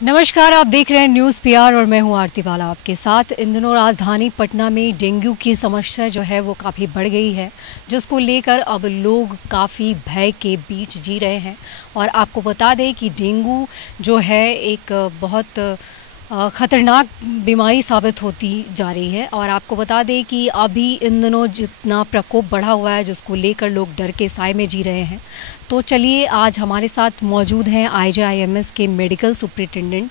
नमस्कार, आप देख रहे हैं न्यूज़ पीआर और मैं हूं आरती वाला आपके साथ। इन दिनों राजधानी पटना में डेंगू की समस्या जो है वो काफ़ी बढ़ गई है, जिसको लेकर अब लोग काफ़ी भय के बीच जी रहे हैं। और आपको बता दें कि डेंगू जो है एक बहुत ख़तरनाक बीमारी साबित होती जा रही है। और आपको बता दें कि अभी इन दिनों जितना प्रकोप बढ़ा हुआ है, जिसको लेकर लोग डर के साए में जी रहे हैं। तो चलिए, आज हमारे साथ मौजूद हैं आईजीआईएमएस के medical superintendent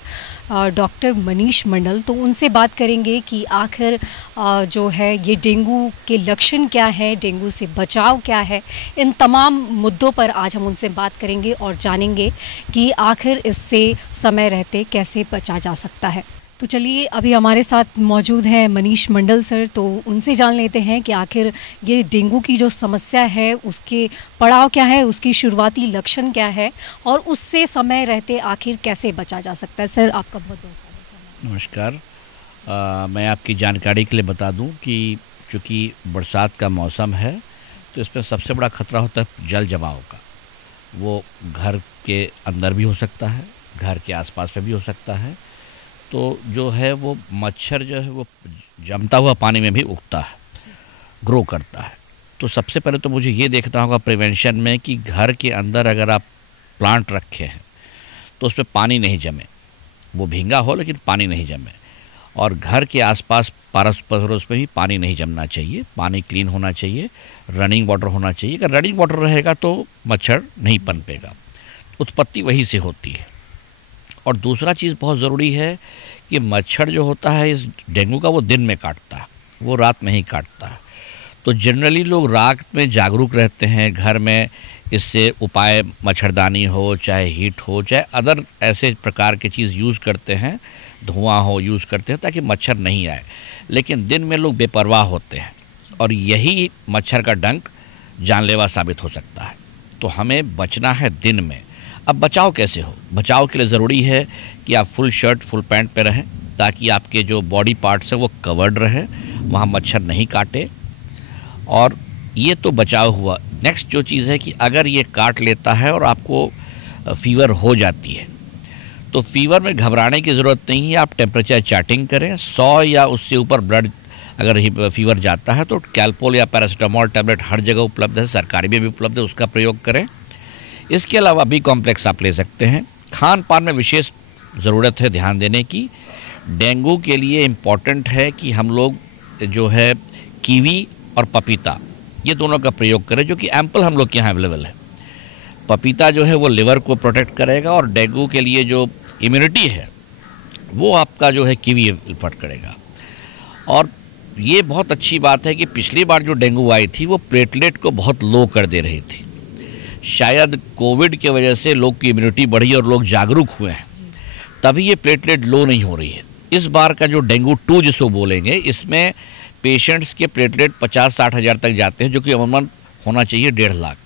doctor Manish Mandal. तो उनसे बात करेंगे कि आखिर जो है ये डेंगू के लक्षण क्या है, डेंगू से बचाव क्या है। इन तमाम मुद्दों पर आज हम उनसे बात करेंगे और जानेंगे कि आखिर इससे समय रहते कैसे बचा जा सकता है। तो चलिए, अभी हमारे साथ मौजूद हैं मनीष मंडल सर। तो उनसे जान लेते हैं कि आखिर ये डेंगू की जो समस्या है उसके पड़ाव क्या है, उसकी शुरुआती लक्षण क्या है और उससे समय रहते आखिर कैसे बचा जा सकता है। सर, आपका बहुत बहुत स्वागत है। नमस्कार। मैं आपकी जानकारी के लिए बता दूं कि चूँकि बरसात का मौसम है तो इसमें सबसे बड़ा खतरा होता है जल जमाव का। वो घर के अंदर भी हो सकता है, घर के आसपास में भी हो सकता है। तो जो है वो मच्छर जो है वो जमता हुआ पानी में भी उगता है, ग्रो करता है। तो सबसे पहले तो मुझे ये देखना होगा प्रिवेंशन में कि घर के अंदर अगर आप प्लांट रखे हैं तो उसमें पानी नहीं जमे, वो भींगा हो लेकिन पानी नहीं जमे। और घर के आसपास पारस पड़ोस में भी पानी नहीं जमना चाहिए, पानी क्लीन होना चाहिए, रनिंग वाटर होना चाहिए। अगर रनिंग वाटर रहेगा तो मच्छर नहीं पनपेगा, उत्पत्ति वहीं से होती है। और दूसरा चीज़ बहुत ज़रूरी है कि मच्छर जो होता है इस डेंगू का वो दिन में काटता है, वो रात में ही काटता है। तो जनरली लोग रात में जागरूक रहते हैं, घर में इससे उपाय मच्छरदानी हो, चाहे हीट हो, चाहे अदर ऐसे प्रकार की चीज़ यूज़ करते हैं, धुआं हो यूज़ करते हैं ताकि मच्छर नहीं आए। लेकिन दिन में लोग बेपरवाह होते हैं और यही मच्छर का डंक जानलेवा साबित हो सकता है। तो हमें बचना है दिन में। अब बचाव कैसे हो? बचाव के लिए ज़रूरी है कि आप फुल शर्ट फुल पैंट पे रहें ताकि आपके जो बॉडी पार्ट्स हैं वो कवर्ड रहे, वहाँ मच्छर नहीं काटे। और ये तो बचाव हुआ। नेक्स्ट जो चीज़ है कि अगर ये काट लेता है और आपको फीवर हो जाती है तो फीवर में घबराने की ज़रूरत नहीं है। आप टेम्परेचर चार्टिंग करें, 100 या उससे ऊपर ब्लड अगर फीवर जाता है तो कैल्पोल या पैरासीटामोल टैबलेट हर जगह उपलब्ध है, सरकारी में भी उपलब्ध है, उसका प्रयोग करें। इसके अलावा बी कॉम्प्लेक्स आप ले सकते हैं। खान पान में विशेष ज़रूरत है ध्यान देने की। डेंगू के लिए इम्पॉर्टेंट है कि हम लोग जो है कीवी और पपीता ये दोनों का प्रयोग करें, जो कि एम्पल हम लोग के यहाँ अवेलेबल है। पपीता जो है वो लिवर को प्रोटेक्ट करेगा और डेंगू के लिए जो इम्यूनिटी है वो आपका जो है कीवी इफेक्ट करेगा। और ये बहुत अच्छी बात है कि पिछली बार जो डेंगू आई थी वो प्लेटलेट को बहुत लो कर दे रही थी। शायद कोविड की वजह से लोग की इम्यूनिटी बढ़ी और लोग जागरूक हुए हैं, तभी ये प्लेटलेट लो नहीं हो रही है। इस बार का जो डेंगू 2 जिसको बोलेंगे, इसमें पेशेंट्स के प्लेटलेट 50-60 हज़ार तक जाते हैं, जो कि अमूमन होना चाहिए 1.5 लाख।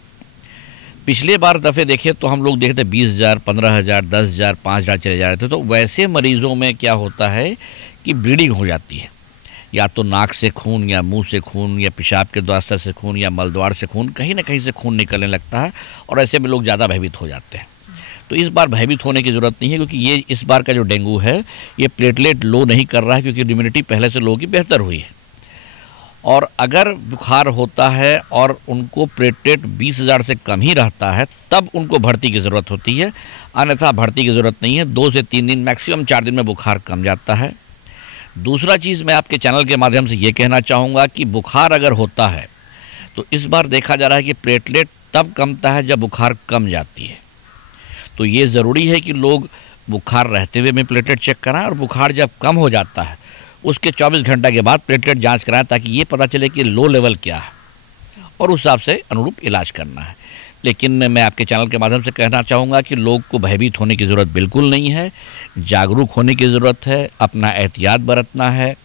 पिछले बार दफ़े देखे तो हम लोग देखते 20,000, 15,000, 10,000, 5,000 चले जा रहे थे। तो वैसे मरीज़ों में क्या होता है कि ब्लीडिंग हो जाती है, या तो नाक से खून या मुंह से खून या पेशाब के द्वार से खून या मलद्वार से खून, कहीं ना कहीं से खून निकलने लगता है और ऐसे में लोग ज़्यादा भयभीत हो जाते हैं। तो इस बार भयभीत होने की ज़रूरत नहीं है, क्योंकि ये इस बार का जो डेंगू है ये प्लेटलेट लो नहीं कर रहा है, क्योंकि इम्यूनिटी पहले से लोगों की बेहतर हुई है। और अगर बुखार होता है और उनको प्लेटलेट 20,000 से कम ही रहता है तब उनको भर्ती की ज़रूरत होती है, अन्यथा भर्ती की ज़रूरत नहीं है। 2 से 3 दिन, मैक्सिमम 4 दिन में बुखार कम जाता है। दूसरा चीज़ मैं आपके चैनल के माध्यम से ये कहना चाहूँगा कि बुखार अगर होता है तो इस बार देखा जा रहा है कि प्लेटलेट तब कमता है जब बुखार कम जाती है। तो ये ज़रूरी है कि लोग बुखार रहते हुए में प्लेटलेट चेक कराएं और बुखार जब कम हो जाता है उसके 24 घंटा के बाद प्लेटलेट जांच कराएं, ताकि ये पता चले कि लो लेवल क्या है और उस हिसाब से अनुरूप इलाज करना है। लेकिन मैं आपके चैनल के माध्यम से कहना चाहूँगा कि लोग को भयभीत होने की ज़रूरत बिल्कुल नहीं है, जागरूक होने की ज़रूरत है, अपना एहतियात बरतना है।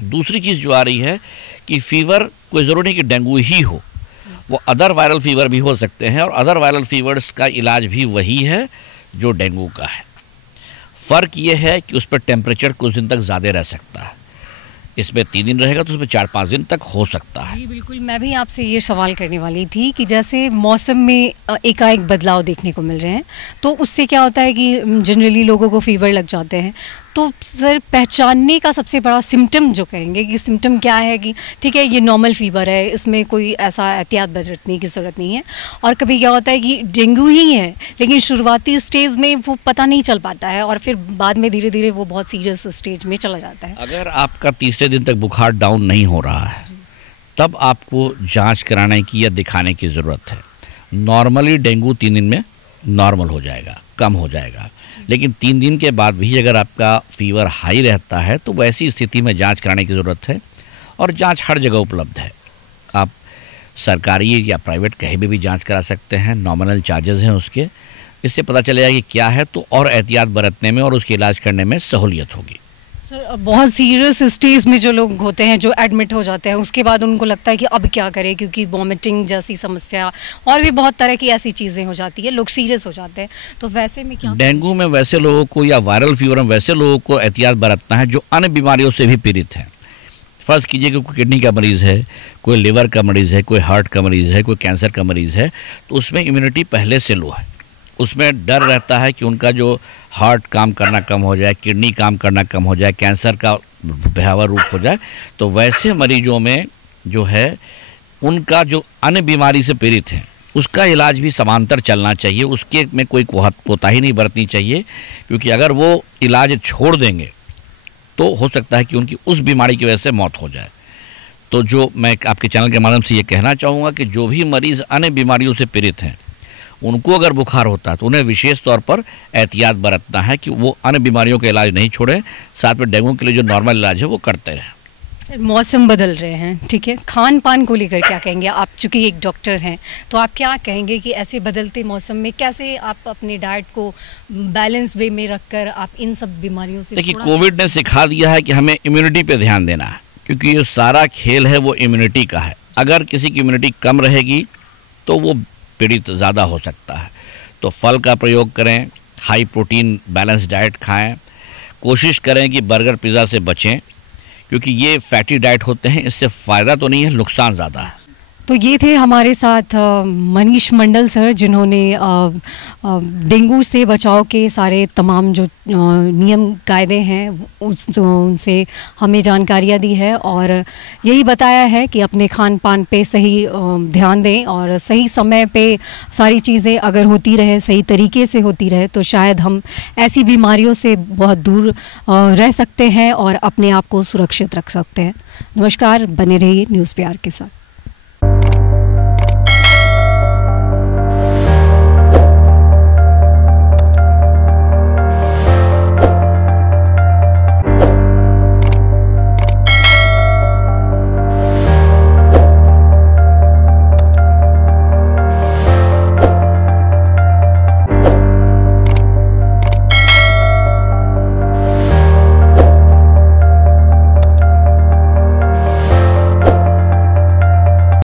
दूसरी चीज़ जो आ रही है कि फ़ीवर कोई ज़रूरी नहीं कि डेंगू ही हो, वो अदर वायरल फ़ीवर भी हो सकते हैं और अदर वायरल फ़ीवर्स का इलाज भी वही है जो डेंगू का है। फ़र्क ये है कि उस पर टेम्परेचर कुछ दिन तक ज़्यादा रह सकता है। इसमें 3 दिन रहेगा तो उसमें 4-5 दिन तक हो सकता है। जी बिल्कुल, मैं भी आपसे ये सवाल करने वाली थी कि जैसे मौसम में एकाएक बदलाव देखने को मिल रहे हैं, तो उससे क्या होता है कि जनरली लोगों को फीवर लग जाते हैं। तो सर, पहचानने का सबसे बड़ा सिम्टम जो कहेंगे कि सिम्टम क्या है कि ठीक है ये नॉर्मल फीवर है, इसमें कोई ऐसा एहतियात बरतने की ज़रूरत नहीं है, और कभी क्या होता है कि डेंगू ही है लेकिन शुरुआती स्टेज में वो पता नहीं चल पाता है और फिर बाद में धीरे धीरे वो बहुत सीरियस स्टेज में चला जाता है। अगर आपका तीसरे दिन तक बुखार डाउन नहीं हो रहा है तब आपको जांच कराने की या दिखाने की ज़रूरत है। नॉर्मली डेंगू 3 दिन में नॉर्मल हो जाएगा, कम हो जाएगा, लेकिन 3 दिन के बाद भी अगर आपका फीवर हाई रहता है तो वैसी स्थिति में जांच कराने की ज़रूरत है। और जांच हर जगह उपलब्ध है, आप सरकारी या प्राइवेट कहीं भी जांच करा सकते हैं, नॉमिनल चार्जेस हैं उसके। इससे पता चलेगा कि क्या है तो और एहतियात बरतने में और उसके इलाज करने में सहूलियत होगी। सर, बहुत सीरियस स्टेज में जो लोग होते हैं, जो एडमिट हो जाते हैं, उसके बाद उनको लगता है कि अब क्या करें, क्योंकि वॉमिटिंग जैसी समस्या और भी बहुत तरह की ऐसी चीज़ें हो जाती है, लोग सीरियस हो जाते हैं। तो वैसे में क्या, डेंगू में वैसे लोगों को या वायरल फीवर में वैसे लोगों को एहतियात बरतना है जो अन्य बीमारियों से भी पीड़ित हैं। फ़र्ज़ कीजिए कि कोई किडनी का मरीज़ है, कोई लिवर का मरीज़ है, कोई हार्ट का मरीज़ है, कोई कैंसर का मरीज़ है, तो उसमें इम्यूनिटी पहले से लो है, उसमें डर रहता है कि उनका जो हार्ट काम करना कम हो जाए, किडनी काम करना कम हो जाए, कैंसर का भयावह रूप हो जाए। तो वैसे मरीजों में जो है उनका जो अन्य बीमारी से पीड़ित हैं उसका इलाज भी समांतर चलना चाहिए, उसके में कोई कोताही नहीं बरतनी चाहिए, क्योंकि अगर वो इलाज छोड़ देंगे तो हो सकता है कि उनकी उस बीमारी की वजह से मौत हो जाए। तो जो मैं आपके चैनल के माध्यम से ये कहना चाहूँगा कि जो भी मरीज़ अन्य बीमारियों से पीड़ित हैं उनको अगर बुखार होता है तो उन्हें विशेष तौर पर एहतियात बरतना है कि वो अन्य बीमारियों का इलाज नहीं छोड़ें, साथ में डेंगू के लिए जो नॉर्मल इलाज है वो करते रहें। सर, मौसम बदल रहे हैं, ठीक है, खान पान को लेकर क्या कहेंगे आप? चूँकि एक डॉक्टर हैं तो आप क्या कहेंगे कि ऐसे बदलते मौसम में कैसे आप अपने डाइट को बैलेंस वे में रखकर आप इन सब बीमारियों से? देखिए, कोविड ने सिखा दिया है कि हमें इम्यूनिटी पे ध्यान देना है, क्योंकि ये सारा खेल है वो इम्यूनिटी का है। अगर किसी की इम्यूनिटी कम रहेगी तो वो पीड़ित ज़्यादा हो सकता है। तो फल का प्रयोग करें, हाई प्रोटीन बैलेंस डाइट खाएं, कोशिश करें कि बर्गर पिज़्ज़ा से बचें, क्योंकि ये फैटी डाइट होते हैं, इससे फ़ायदा तो नहीं है, नुकसान ज़्यादा है। तो ये थे हमारे साथ मनीष मंडल सर, जिन्होंने डेंगू से बचाव के सारे तमाम जो नियम कायदे हैं उनसे हमें जानकारियाँ दी है और यही बताया है कि अपने खान पान पे सही ध्यान दें और सही समय पे सारी चीज़ें अगर होती रहे, सही तरीके से होती रहे, तो शायद हम ऐसी बीमारियों से बहुत दूर रह सकते हैं और अपने आप को सुरक्षित रख सकते हैं। नमस्कार, बने रहिए न्यूज़ प्यार के साथ।